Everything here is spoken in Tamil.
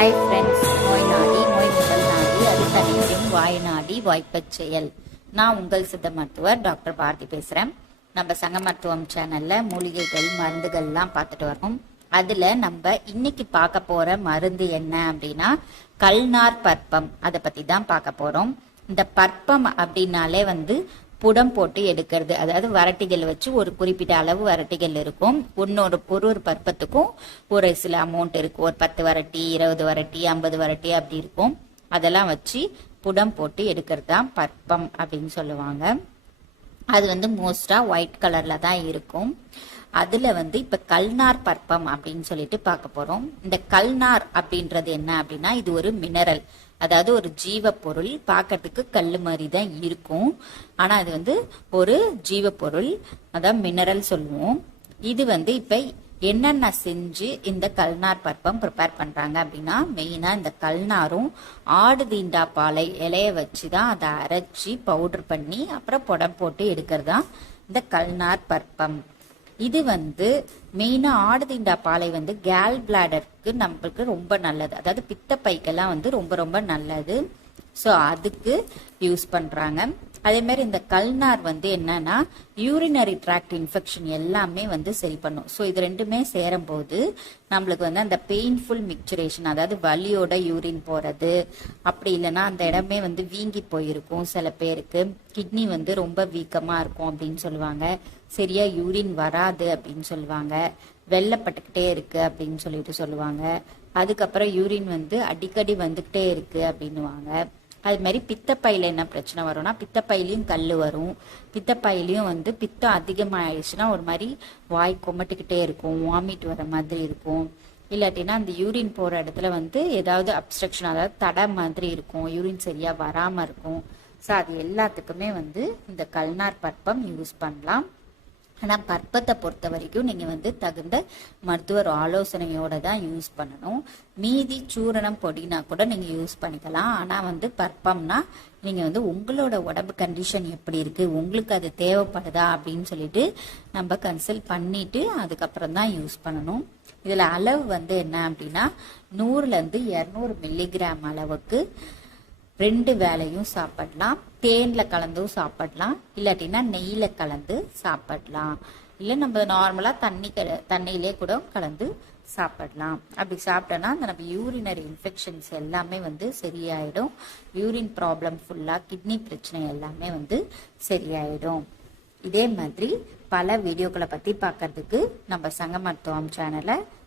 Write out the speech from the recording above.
ஹாய் ஃப்ரெண்ட்ஸ் நோய் நாடி நோய் முதல் நாடி அது தனிக்கும் வாய்நாடி வாய்ப்பச் செயல். நான் உங்கள் சித்த மருத்துவர் டாக்டர் பாரதி பேசுகிறேன் நம்ம சங்க மருத்துவம் சேனலில் மூலிகைகள் மருந்துகள்லாம் பார்த்துட்டு வரோம் அதில் நம்ம இன்னைக்கு பார்க்க போகிற மருந்து என்ன அப்படின்னா கல்நார் பற்பம். அதை பற்றி தான் பார்க்க போகிறோம் இந்த பற்பம் அப்படின்னாலே வந்து புடம் போட்டு எடுக்கிறது. அதாவது வரட்டிகள் வச்சு ஒரு குறிப்பிட்ட அளவு வரட்டிகள் இருக்கும். ஒன்னொரு ஒரு ஒரு பருப்பத்துக்கும் ஒரு சில அமௌண்ட் இருக்கும். ஒரு பத்து வரட்டி இருபது வரட்டி ஐம்பது வரட்டி அப்படி இருக்கும். அதெல்லாம் வச்சு புடம் போட்டு எடுக்கிறது தான் பற்பம் அப்படின்னு சொல்லுவாங்க. அது வந்து மோஸ்டாக ஒயிட் கலரில் தான் இருக்கும். அதுல வந்து இப்ப கல்நார் பற்பம் அப்படின்னு சொல்லிட்டு பார்க்க போறோம். இந்த கல்நார் அப்படின்றது என்ன அப்படின்னா இது ஒரு மினரல் அதாவது ஒரு ஜீவ பொருள் பார்க்கறதுக்கு கல் மாதிரி தான் இருக்கும். ஆனா அது வந்து ஒரு ஜீவ பொருள் அதான் மினரல் சொல்லுவோம். இது வந்து இப்ப என்னென்ன செஞ்சு இந்த கல்நார் பற்பம் ப்ரிப்பேர் பண்றாங்க அப்படின்னா மெயினா இந்த கல்நாரும் ஆடு தீண்டா பாலை இலைய வச்சு தான் அதை அரைச்சி பவுடர் பண்ணி அப்புறம் புடம் போட்டு எடுக்கிறது தான் இந்த கல்நார் பற்பம். இது வந்து மெயினா ஆடு தீண்டா பாலை வந்து கேல் பிளாடருக்கு நம்மளுக்கு ரொம்ப நல்லது. அதாவது பித்த பைக்கெல்லாம் வந்து ரொம்ப ரொம்ப நல்லது. ஸோ அதுக்கு யூஸ் பண்றாங்க. அதே மாதிரி இந்த கல்நார் வந்து என்னன்னா யூரினரி ட்ராக்ட் இன்ஃபெக்ஷன் எல்லாமே வந்து சரி பண்ணும். ஸோ இது ரெண்டுமே சேரும் போது நம்மளுக்கு வந்து அந்த பெயின்ஃபுல் மிக்சுரேஷன் அதாவது வலியோட யூரின் போறது அப்படி இல்லைன்னா அந்த இடமே வந்து வீங்கி போயிருக்கும். சில பேருக்கு கிட்னி வந்து ரொம்ப வீக்கமா இருக்கும் அப்படின்னு சொல்லுவாங்க. சரியா யூரின் வராது அப்படின்னு சொல்லுவாங்க. வெள்ளப்பட்டுக்கிட்டே இருக்கு அப்படின்னு சொல்லிட்டு சொல்லுவாங்க. அதுக்கப்புறம் யூரின் வந்து அடிக்கடி வந்துகிட்டே இருக்கு அப்படின்னுவாங்க. அது மாதிரி பித்தப்பையில் என்ன பிரச்சனை வரும்னா பித்தப்பையிலையும் கல் வரும். பித்தப்பையிலையும் வந்து பித்தம் அதிகமாயிடுச்சுன்னா ஒரு மாதிரி வாய் கொமட்டிக்கிட்டே இருக்கும் வாமிட் வர மாதிரி இருக்கும். இல்லாட்டினா அந்த யூரின் போகிற இடத்துல வந்து ஏதாவது அப்ஸ்ட்ரக்ஷன் அதாவது தடை மாதிரி இருக்கும் யூரின் சரியாக வராமல் இருக்கும். ஸோ அது எல்லாத்துக்குமே வந்து இந்த கல்நார் பற்பம் யூஸ் பண்ணலாம். ஆனால் பற்பத்தை பொறுத்த வரைக்கும் நீங்கள் வந்து தகுந்த மருத்துவர் ஆலோசனையோடு தான் யூஸ் பண்ணணும். மீதி சூரணம் பொடினா கூட நீங்கள் யூஸ் பண்ணிக்கலாம். ஆனால் வந்து பற்பம்னா நீங்கள் வந்து உங்களோட உடம்பு கண்டிஷன் எப்படி இருக்குது உங்களுக்கு அது தேவைப்படுதா அப்படின்னு சொல்லிட்டு நம்ம கன்சல்ட் பண்ணிட்டு அதுக்கப்புறம் தான் யூஸ் பண்ணணும். இதில் அளவு வந்து என்ன அப்படின்னா நூறுலேருந்து இரநூறு மில்லிகிராம் அளவுக்கு ரெண்டு வேலையும் சாப்பிடலாம். தேனில் கலந்தும் சாப்பிடலாம். இல்லாட்டினா நெய்யில் கலந்து சாப்பிடலாம். இல்லை நம்ம நார்மலாக தண்ணி க தண்ணியிலே கூட கலந்து சாப்பிடலாம். அப்படி சாப்பிட்டோன்னா அந்த நம்ம யூரினரி இன்ஃபெக்ஷன்ஸ் எல்லாமே வந்து சரியாயிடும். யூரின் ப்ராப்ளம் ஃபுல்லாக கிட்னி பிரச்சனை எல்லாமே வந்து சரியாயிடும். இதே மாதிரி பல வீடியோக்களை பற்றி பார்க்கறதுக்கு நம்ம சங்க மருத்துவம் சேனலை